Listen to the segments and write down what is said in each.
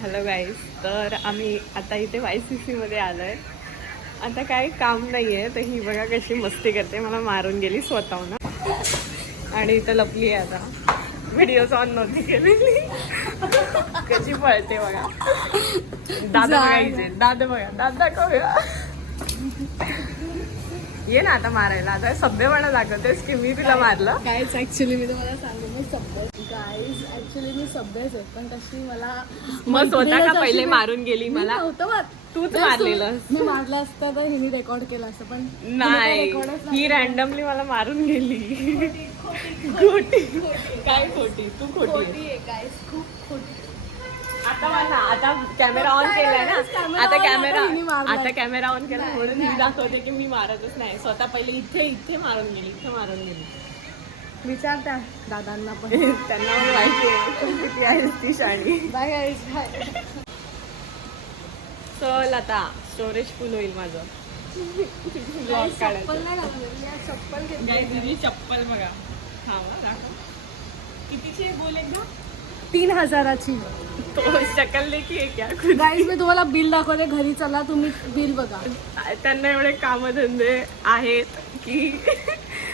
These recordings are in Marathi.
हॅलो गाईज, तर आम्ही आता इथे YCC मध्ये आलोय. आता काही काम नाही आहे, तर ही बघा कशी मस्ती करते, मला मारून गेली स्वतःहून. आणि इथं लपली आहे आता, व्हिडिओज ऑन नव्हती केलेली. कशी पळते बघा. दादा बघायचे, दादा बघा, दादा दाखवूया. ये ना आता मारायला. आता सभ्यपणा दाखवतेस की मी तिला मारलं. गाईज ऍक्च्युली मी तुम्हाला सांगू, मी सभ्य गाईज ऍक्च्युली मी सभ्यच आहे, पण कशी मला मग स्वतः का पहिले मारून गेली मला. तूच मारलेलं. मी मारलं असतं तर हिने रेकॉर्ड केलं असतं, पण नाही, ही रॅन्डमली मला मारून गेली. खोटी काय खोटी? तू खोटी आहे गाईज, खूप खोटी. आता मला आता कॅमेरा ऑन केलाय ना, आता कॅमेरा ऑन केला म्हणून मी दाखवते की मी मारतच नाही. स्वतः पहिले इथे मारून गेली. विचार त्या दादांना पण. त्यांना पण माहिती आहे तू किती आहेस ती शाणी. Bye guys, bye. चल आता स्टोरेज फुल होईल माझं. चप्पल नाही घातली, चप्पल तुझी चप्पल बघा. हा दाखव. कितीची आहे बोल एकदा. 3000ची. तो शकल देखी आहे क्या. गाईज मी तुम्हाला बिल दाखवते, घरी चला तुम्ही बिल बघा. त्यांना एवढे कामधंदे आहेत की.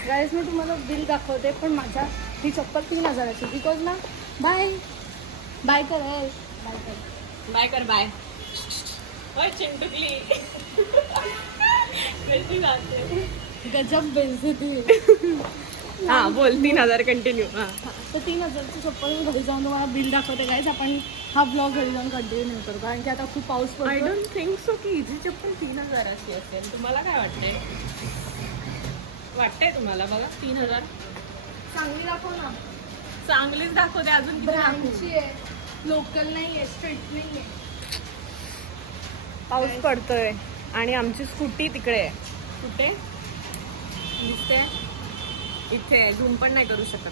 गाईज मी तुम्हाला बिल दाखवते, पण माझ्या ही चप्पल 3000ची. बिकॉज ना बाय बाय कर, बाय कर. बाय ओय चिंटुकली. कशी जाते गजब बेइज्जती. हा बोल. 3000 कंटिन्यू. हा तर 3000ची चप्पल मी घरी जाऊन तुम्हाला बिल दाखवते. गाईज आपण हा ब्लॉग घरी जाऊन कंटिन्यू नाही करू, कारण की आता खूप पाऊस आय पडतो. डोंट थिंक सो की हिची चप्पल 3000ची असेल. तुम्हाला काय वाटतंय तुम्हाला? बघा 3000 चांगली दाखव ना. चांगलीच दाखवते. अजून किती दाखवू? ब्रँडची आहे, लोकल नाही आहे, स्ट्रीट नाही आहे. पाऊस पडतोय आणि आमची स्कूटी तिकडे आहे. कुठे दिसते? इथे झूम पण नाही करू शकत.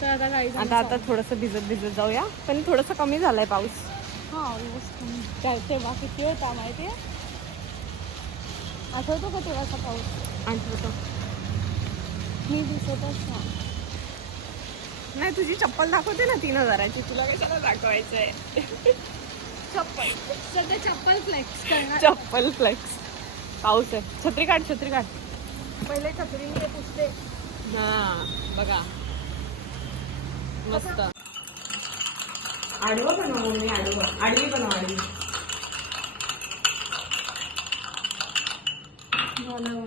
तर आता गाईज आता थोडंसं भिजत जाऊया, पण थोडंसं कमी झालाय पाऊस. हा ऑलमोस्ट काय तेव्हा किती होता माहिती आहे? आठवतो का तेव्हाचा पाऊस? आठवतो. मी दिसतच ना. नाही, तुझी चप्पल दाखवते ना 3000ची. तुला कशाला दाखवायचंय? चप्पल सध्या चप्पल फ्लेक्स करणार. चप्पल फ्लेक्स. पाऊस आहे. छत्री काढ. पहिले छत्रीने पुसते. हा बघा मस्त. आडवं बनव मम्मी, आडवी बनव. झालं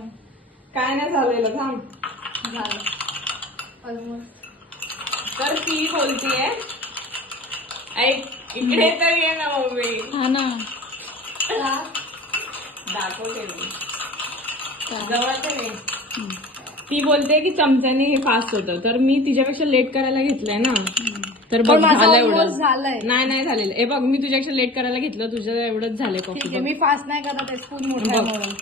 काय नाही झालेलं. थांब. झालं ऑलमोस्ट. तर ती बोलतीये ऐक इकडे तर ये ना मम्मी. हा ना. दाखवते मी जवळ नाही. ती बोलते की चमच्याने हे फास्ट होतं, तर मी तिच्यापेक्षा लेट करायला घेतलंय ना. तर बघ झालं एवढं. झालंय. नाही झालेलं. हे बघ मी तुझ्यापेक्षा लेट करायला घेतलं, तुझं एवढंच झालंय ठीक आहे, कॉफी. मी फास्ट नाही करत, स्पून मोठा आहे म्हणून.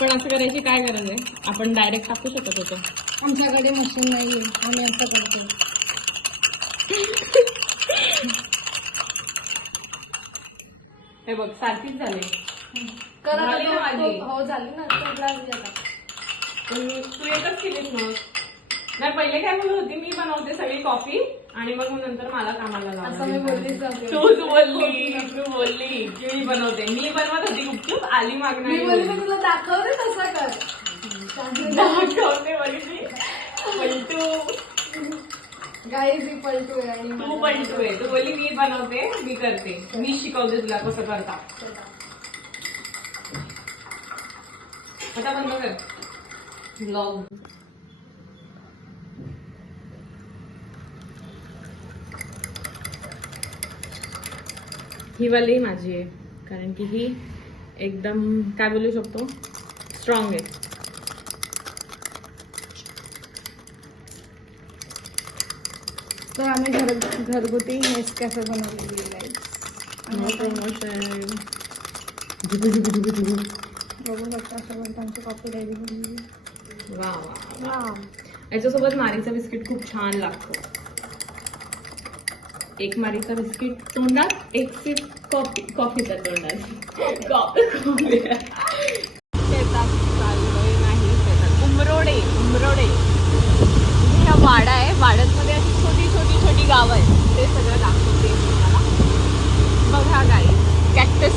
पण असं करायची काय गरज आहे? आपण डायरेक्ट टाकू शकत होतो. आमच्याकडे मशीन नाहीये, आम्ही असं करतो. हे बघ सारखीच झाले. झाली ना माझी. हो झाली ना. तो ग्लास घ्या. तू एकच केलीस मग. नाही पहिले काय बोलत होती, मी बनवते सगळी कॉफी आणि मग नंतर मला कामाला असं मी बोललीच लावलं. नव्हते. तू बोलली की मी बनवते. मी बनवत होती गुपचूप. आली मी बोलली मागणार. तुला दाखवते तसं कर. दाखवते बघितली. पलटू. गाईज मी पलटू आहे आणि तू पलटू आहे. तू बोलली मी बनवते, मी करते, मी शिकवते तुला कसं करता. आता बंद कर ब्लॉग. ही वाली माझी आहे, कारण की ही एकदम काय बोलू शकतो, स्ट्रॉंग आहे. तर आम्ही घरगुती नेसकॅफे बनवलेली आहे. प्रमोशन. बघू शकता सगळं आमची कॉफी रेडी बनवली. वा वा. याच्यासोबत मारीचा बिस्किट खूप छान लागतो. एक मारीचा बिस्किट तोंडात, एक सिप कॉफीचा तोंडात. कॉफी शेतात चाललोय नाही शेतात. उमरोडे. हा वाडा आहे. वाड्यात मध्ये अशी छोटी गाव आहे ते सगळं दाखवते मी तुम्हाला. बघा गाईज, कॅक्टस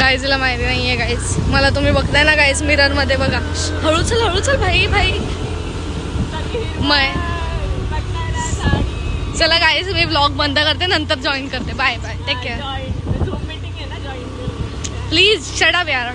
गाईजला माहिती नाहीये गाईज. मला तुम्ही बघताय ना गाईज मिरर मध्ये बघा. हळू चल भाई भाई. चला गाईज मी ब्लॉग बंद करते, नंतर जॉईन करते. Bye bye, take care. Zoom meeting आहे ना, जॉईन प्लीज शट अप यार.